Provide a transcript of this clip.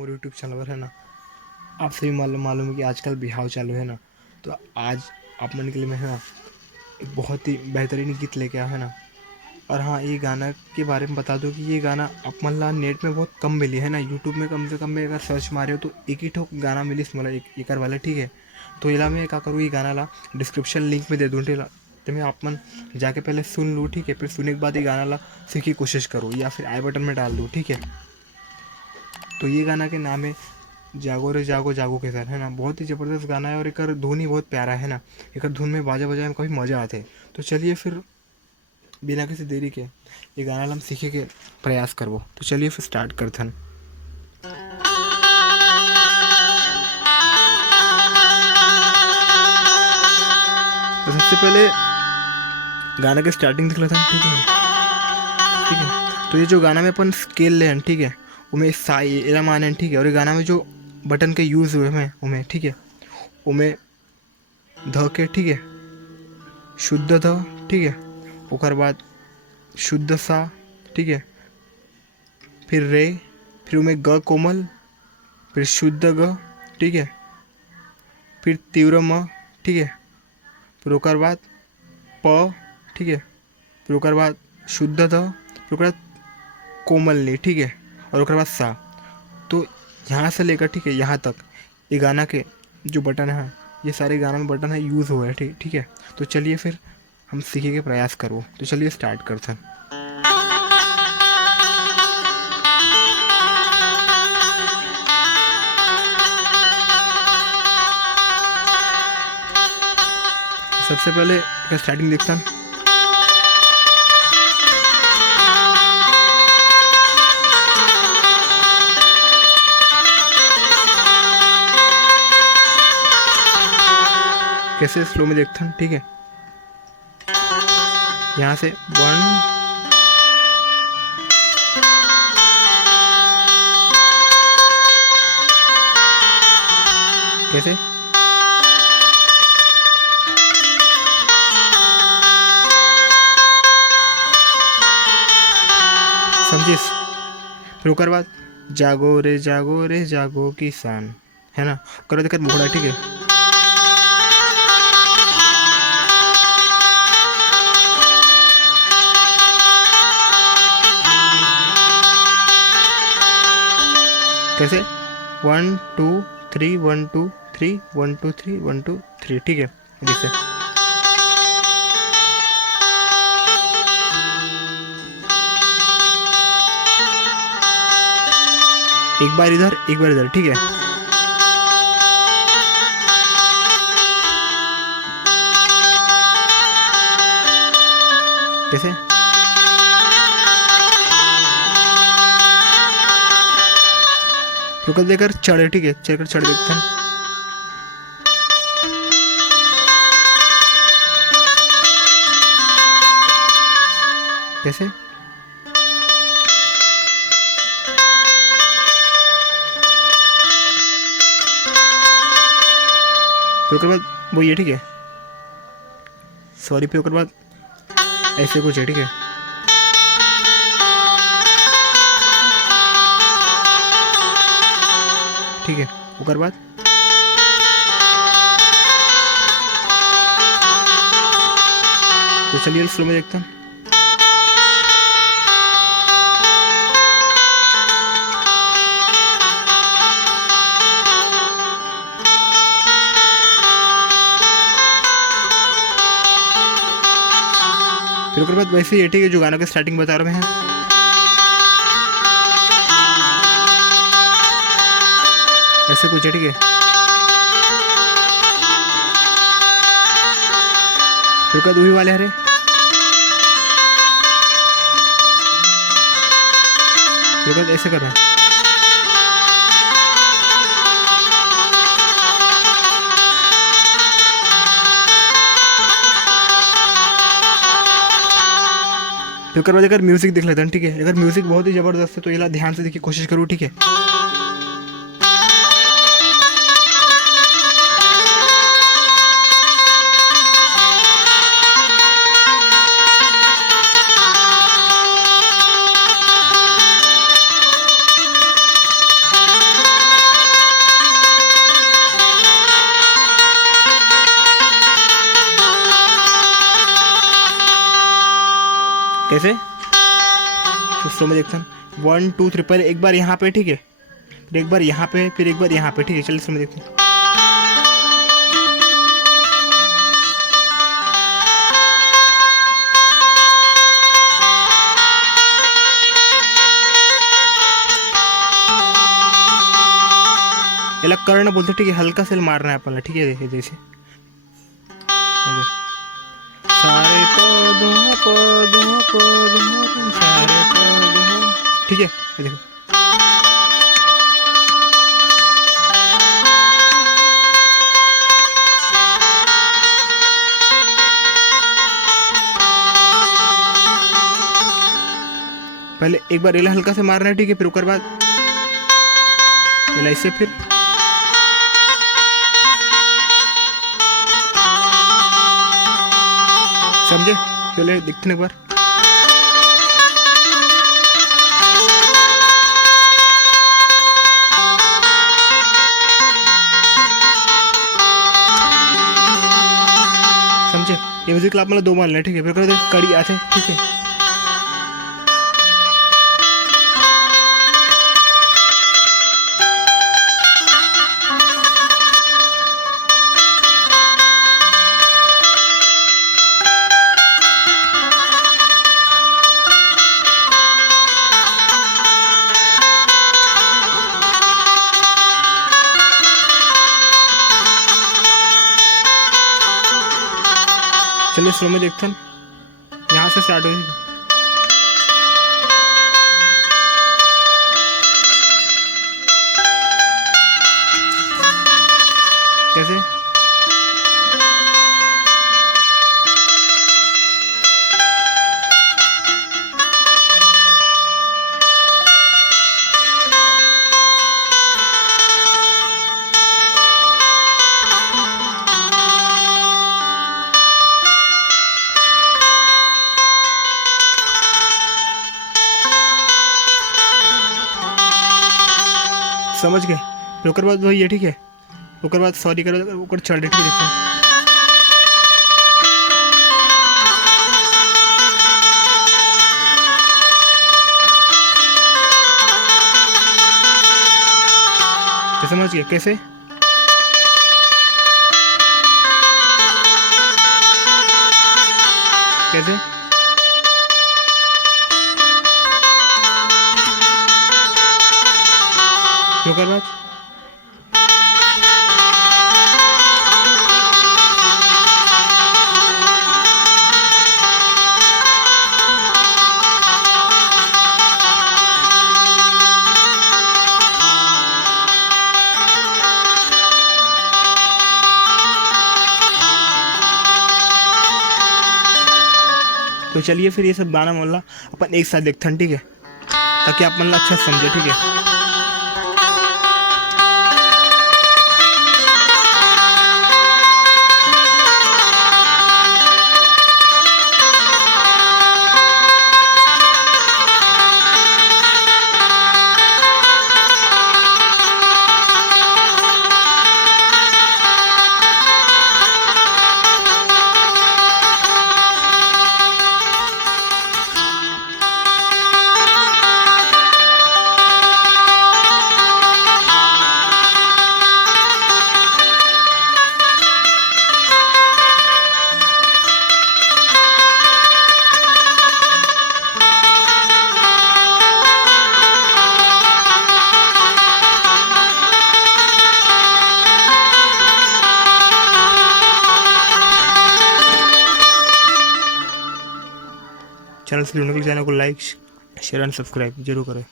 मोर YouTube channel पर है ना। आप सभी मालूम है कि आजकल बिहाव चालू है ना। तो आज आप मन के लिए मैं है ना एक बहुत ही बेहतरीन गीत लेके आया है ना। और हाँ, ये गाना के बारे में बता दूं कि ये गाना आप मन ला नेट में बहुत कम मिली है ना। यूट्यूब में कम से कम में अगर सर्च मारे हो तो एक ही ठोक गाना मिली मतलब एक वाला, ठीक है। तो इला मैं क्या करूँ, ये गाना ला डिस्क्रिप्शन लिंक में दे दूँ, ठीक है। तो मैं आप मन जाके पहले सुन लूँ, ठीक है। फिर सुनने के बाद ये गाना ला सीखने की कोशिश करूँ या फिर आई बटन में डाल दूँ, ठीक है। तो ये गाना के नाम है जागो रे जागो जागो के सर, है ना। बहुत ही ज़बरदस्त गाना है और एक धुन ही बहुत प्यारा है ना। एक धुन में बाजा बजाए में काफ़ी मज़ा आते हैं। तो चलिए फिर बिना किसी देरी के ये गाना हम सीखे के प्रयास करबो। तो चलिए फिर स्टार्ट करते हैं। तो सबसे पहले गाना के स्टार्टिंग देख लेते हैं, ठीक है। ठीक है, तो ये जो गाना में अपन स्केल ले हैं, ठीक है, उमें सा एरा मान है, ठीक है। और ये गाना में जो बटन के यूज़ हुए हैं उमें, ठीक है, उमें ध के, ठीक है, शुद्ध ध, ठीक है, ओकर बाद शुद्ध सा, ठीक है, फिर रे, फिर उमें ग कोमल, फिर शुद्ध ग, ठीक है, फिर तीव्र म, ठीक है, फिर ओकर बाद प, ठीक है, फिर ओकर बाद शुद्ध ध, फिर ओकर बाद कोमल नी, ठीक है, और ओकर बाद सा। तो यहाँ से लेकर, ठीक है, यहाँ तक ये गाना के जो बटन है, ये सारे गाना में बटन है यूज़ हुआ है, ठीक ठीक है। तो चलिए फिर हम सीखे के प्रयास करो। तो चलिए स्टार्ट करते हैं। सबसे पहले स्टार्टिंग देखता हूँ। कैसे स्लो में देखता हूँ, ठीक है। यहाँ से 1 कैसे, समझिस। फिर ओकर बाद जागो रे जागो किसान, है ना। ओकर बाद देखकर मुखड़ा, ठीक है। कैसे 1 2 3 1 2 3 1 2 3 1 2 3, ठीक है। जैसे एक बार इधर एक बार इधर, ठीक है। कैसे रुकल देकर चढ़े, ठीक है, चढ़कर चढ़ देखते हैं। कैसे फिर उसके बाद वो ये, ठीक है, सॉरी। फिर उसके बाद ऐसे कुछ है, ठीक है। ठीक है, उसके बाद तो चलिए स्लो में देखते हैं। फिर उसके बाद वैसे ही, ठीक है, जो गाना का स्टार्टिंग बता रहे हैं। ऐसे कुछ है, ठीक है। फिर उसके बाद वही वाले हरे, फिर उसके बाद ऐसे कर रहा है। फिर उसके बाद अगर म्यूजिक देख लेते हैं, ठीक है। अगर म्यूजिक बहुत ही ज़बरदस्त है तो ये ध्यान से देखिए, कोशिश करूँ, ठीक है। कैसे? तो स्लो में देखता हूँ। 1 2 3, पहले एक बार यहाँ पे, ठीक है, फिर एक बार यहाँ पे, फिर एक बार यहाँ पे, ठीक है। चलिए स्लो में देखते हैं। ये लग करना बोलते, ठीक है, हल्का से मारना है अपन, ठीक है। देखिए जैसे सारे पौधों पौधों पौधों सारे पौधों, ठीक है, ये देखो। पहले एक बार इला हल्का से मारना है, ठीक है, फिर उसके बाद इला इससे, फिर समझे? चले देखते हैं एक बार। समझे? ये म्यूजिक क्लाब मतलब 2 मान लें, ठीक है, फिर करो कड़ी आते, ठीक है। चलिए स्लो में देखते हैं, यहाँ से स्टार्ट होगी। कैसे? समझ गए? फिर उसके बाद वही है, ठीक है, उसके बाद सॉरी करो, ऊपर चढ़, ठीक है, देखते हैं। समझ गए? कैसे? कैसे? उसके बाद तो चलिए फिर ये सब गाना मोहल्ला अपन एक साथ देखते हैं, ठीक है, ताकि आप मतलब अच्छा समझे, ठीक है। चैनल से जुड़ने के लिए चैनल को लाइक शेयर एंड सब्सक्राइब जरूर करें।